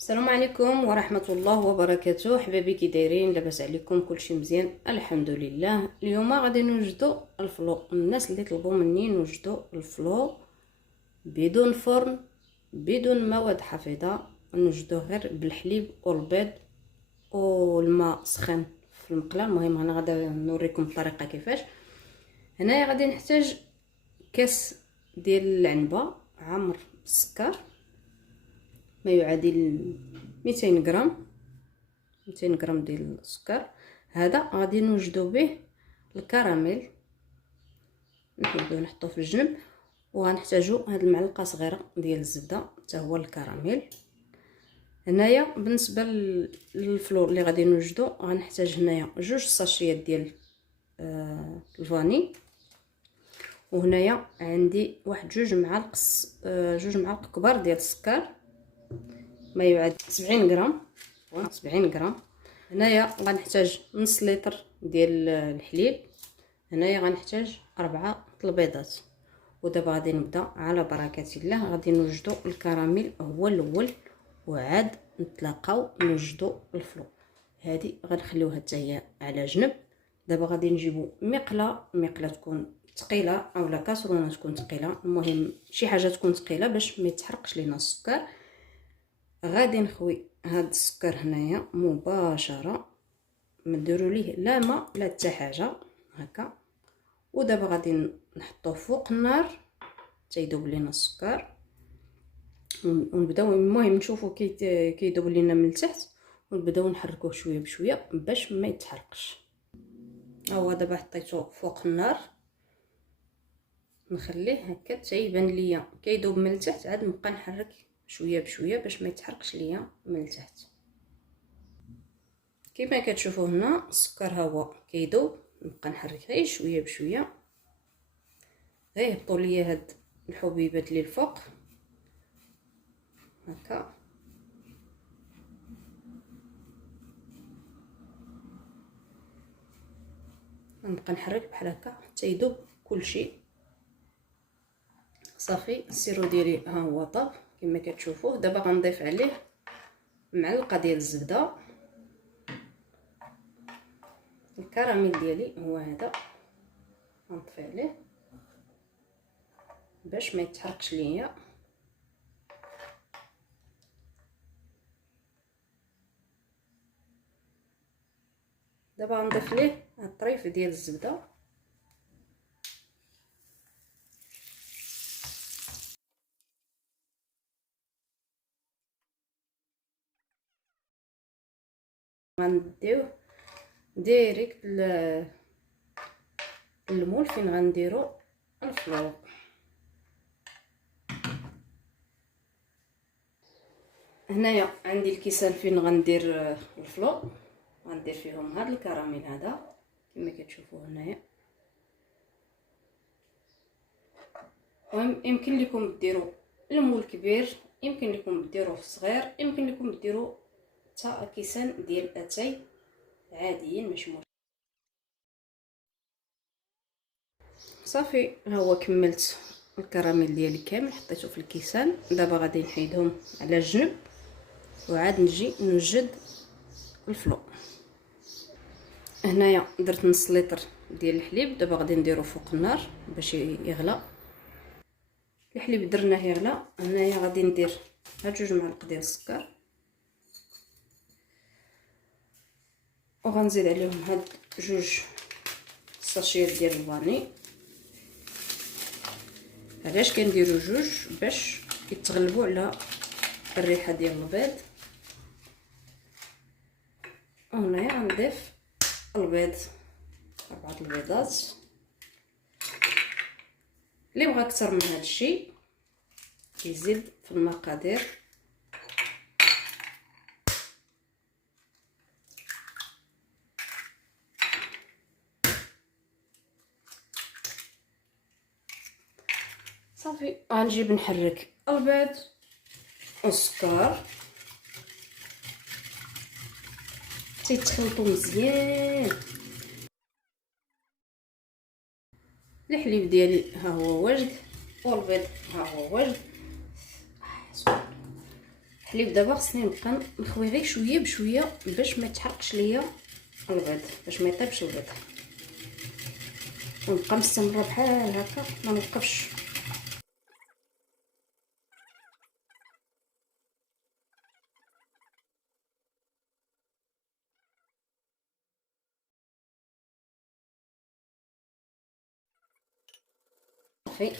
السلام عليكم ورحمة الله وبركاته. حبايبي كي دايرين؟ لاباس عليكم؟ كلشي مزيان الحمد لله. اليوم غادي نوجدوا الفلو. الناس اللي طلبوا مني نوجدوا الفلو بدون فرن بدون مواد حافظة، نوجدوه غير بالحليب والبيض والماء سخن في المقله. المهم انا غادي نوريكم الطريقه كيفاش. هنايا غادي نحتاج كاس ديال العنبه عامر بالسكر، ما يعادل 200 غرام 200 غرام ديال السكر. هذا غادي نوجدو به الكراميل، نحبو نحطوه في الجنب. وغنحتاجو هاد المعلقه صغيره ديال الزبده حتى هو الكراميل. هنايا بالنسبه للفلور اللي غادي نوجدو غنحتاج هنايا 2 ساشيات ديال الفاني، وهنايا عندي واحد 2 معالق 2 معالق كبار ديال السكر، ما يعادل 70 غرام 70 غرام. هنايا غنحتاج نص لتر ديال الحليب. هنايا غنحتاج 4 البيضات. ودابا غادي نبدا على بركه الله. غادي نوجدوا الكراميل هو الاول، وعاد نتلاقاو نوجدوا الفلو. هذه غنخليوها حتى هي على جنب. دابا غادي نجيبوا مقله تكون ثقيله اولا كاسرونه تكون ثقيله، المهم شي حاجه تكون ثقيله باش ما يتحرقش لينا السكر. غادي نخوي هاد السكر هنايا مباشره، ما نديروا ليه لا ماء لا حتى حاجه هكا. ودابا غادي نحطوه فوق النار حتى يذوب لينا السكر، ونبداو المهم نشوفوا كيذوب لينا من التحت، ونبداو نحركوه شويه بشويه باش ما يتحرقش. ها هو دابا حطيته فوق النار، نخليه هكا حتى يبان ليا كيذوب من التحت. عاد نبقى نحرك شويه بشويه باش ما يتحرقش ليا من التحت. كيما كتشوفوا هنا السكر ها هو كيذوب، نبقى نحرك غير شويه بشويه. غيهبطوا ليا هاد الحبيبات اللي الفوق هكا. نبقى نحرك بحال هكا حتى يذوب كلشي. صافي السيرو ديالي ها هو طاب كما كتشوفوه. دابا غنضيف عليه معلقه ديال الزبده. الكراميل ديالي هو هذا، غنطفي عليه باش ما يتحرقش ليا. دابا غنضيف ليه الطريف ديال الزبده. غنديوه ديريكت المول فين غنديرو الفلور. هنايا عندي الكيسان فين غندير الفلو. غندير فيهم هذا الكراميل هذا كما كتشوفوا هنايا. المهم يمكن لكم ديروا المول كبير، يمكن لكم ديروه صغير، يمكن لكم ديروا حتى كيسان ديال اتاي عاديين ماشي مشكل. صافي ها هو كملت الكراميل ديالي كامل حطيته في الكيسان. دابا غادي نحيدهم على جنب وعاد نجي نوجد الفلو. هنايا درت نص لتر ديال الحليب. دابا غادي نديرو فوق النار باش يغلى. الحليب درناه يغلى. هنايا غادي ندير هاد 2 معالق ديال السكر، وغنزيد عليهم هاد 2 ساشيات ديال الفاني. علاش كنديرو 2؟ باش يتغلبوا على الريحه ديال البيض. وهنايا غنضيف البيض، 4 البيضات. اللي بغى اكثر من هذا الشيء يزيد في المقادير. صافي غنجيب نحرك البيض والسكر تيتخلطوا مزيان. الحليب ديالي ها هو واجد، والبيض ها هو واجد. الحليب دابا خصني نبقى نخوي غير شويه بشويه باش ما يتحرقش ليا البيض، باش ما يطيبش البيض، ونبقى مستمره بحال هكا ما نوقفش. صافي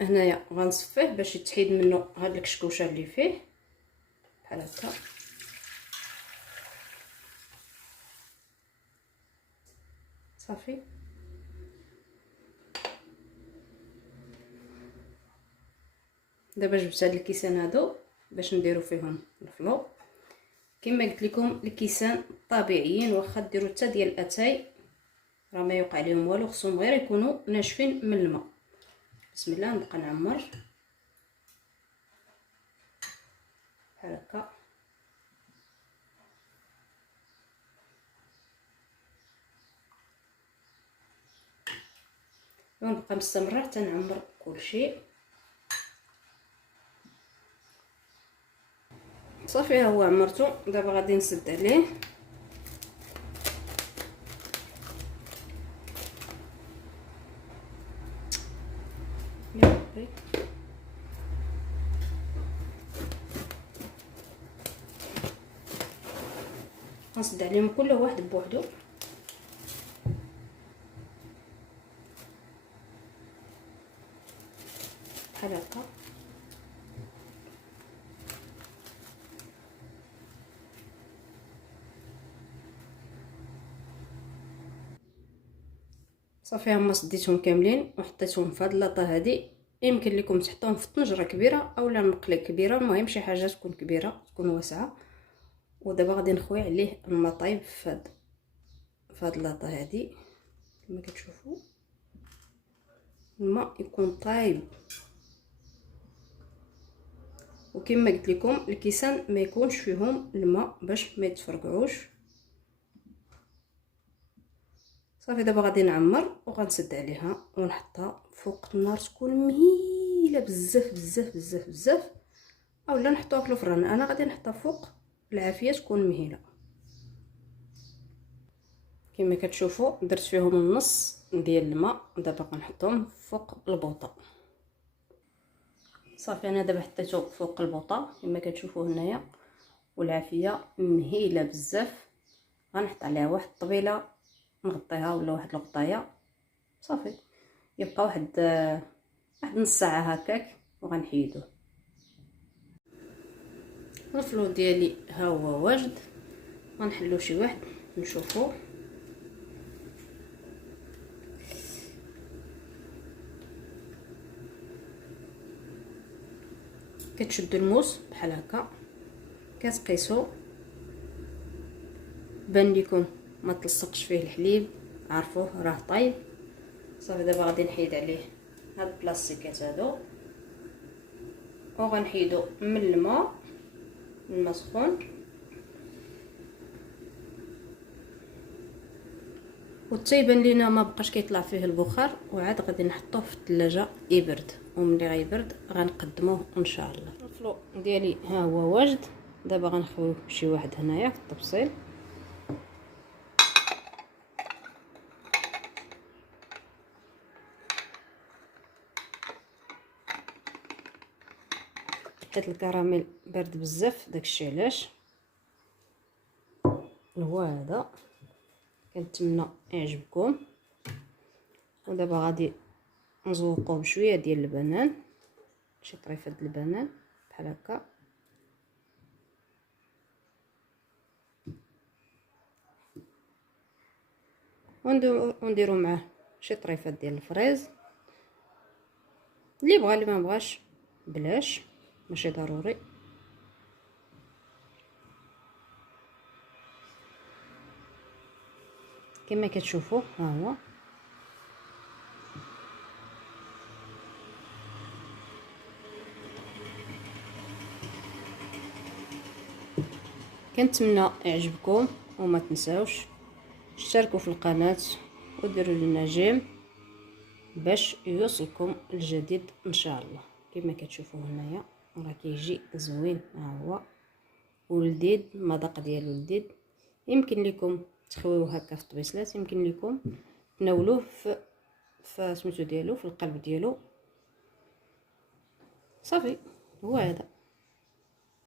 هنايا غنصفيه باش يتحيد منه هاد الكشكوشه اللي فيه بحال هكا. صافي دابا جبت هاد الكيسان هادو باش نديرو فيهم الفلو. كما قلت لكم الكيسان طبيعيين، واخا ديروا حتى ديال الاتاي راه ما يوقع لهم والو، خصهم غير يكونوا ناشفين من الماء. بسم الله نبقى نعمر بحال هكا. ونبقى مستمره حتى نعمر كلشي. صافي ها هو عمرتو. دابا غادي نسد عليه غنسد عليهم كل واحد بوحدو. بحال هكا. صافي هما سديتهم كاملين وحطيتهم في هاد لاطه هادي. يمكن لكم تحطوهم في طنجره كبيره اولا مقله كبيره، المهم شي حاجه تكون كبيره تكون واسعه. ودابا غادي نخوي عليه الماء طايب في هاد لاطه هادي. كما كتشوفوا الماء يكون طايب، وكما قلت لكم الكيسان ما يكونش فيهم الماء باش ما يتفرقعوش. صافي دابا غادي نعمر وغنسد عليها ونحطها فوق النار تكون مهيله بزاف بزاف بزاف بزاف، اولا نحطوها في الفران. انا غادي نحطها فوق العافيه تكون مهيله. كما كتشوفوا درت فيهم النص ديال الماء. دابا غنحطهم فوق البوطه. صافي انا دابا حطيته فوق البوطه كما كتشوفوا هنايا، والعافيه مهيله بزاف. غنحط عليها واحد الطبيله نغطيها ولا واحد الغطايه. صافي يبقى واحد نص ساعه هكاك وغنحيدوه. الفلو ديالي ها هو واجد. غنحلو شي واحد نشوفو. كتشدوا الموس بحال هكا كتقيسوا بان لكم ما تلصقش فيه الحليب، عرفوه راه طايب. صافي دابا غادي نحيد عليه هاد البلاستيكات هادو وغنحيدو من الماء سخون، وتيبان لينا ما بقاش كيطلع فيه البخار. وعاد غادي نحطوه في الثلاجه يبرد، وملي غيبرد غنقدموه ان شاء الله. الفلو ديالي ها هو واجد. دابا غنخويو شي واحد هنايا في الطبسيل. حطيت الكراميل بارد بزاف داكشي علاش. هو هذا كنتمنى يعجبكم. ودابا غادي نزوقوه بشويه ديال البنان، شي طريفه ديال البنان بحال هكا. ونديرو معاه شي طريفه ديال الفريز. اللي بغى اللي ما بغاش بلاش، ماشي ضروري. كما كتشوفوا ها هو. كنتمنى يعجبكم، وما تنساوش تشتركوا في القناه وديروا لنا جيم. باش يوصلكم الجديد ان شاء الله. كما كتشوفوا هنايا راه كيجي زوين، ها هو ولذيذ، المذاق ديالو لذيذ. يمكن لكم تخويوه هكا في الطبيسلات، يمكن لكم تناولوه في سميتو ديالو، في القلب ديالو. صافي هو هذا.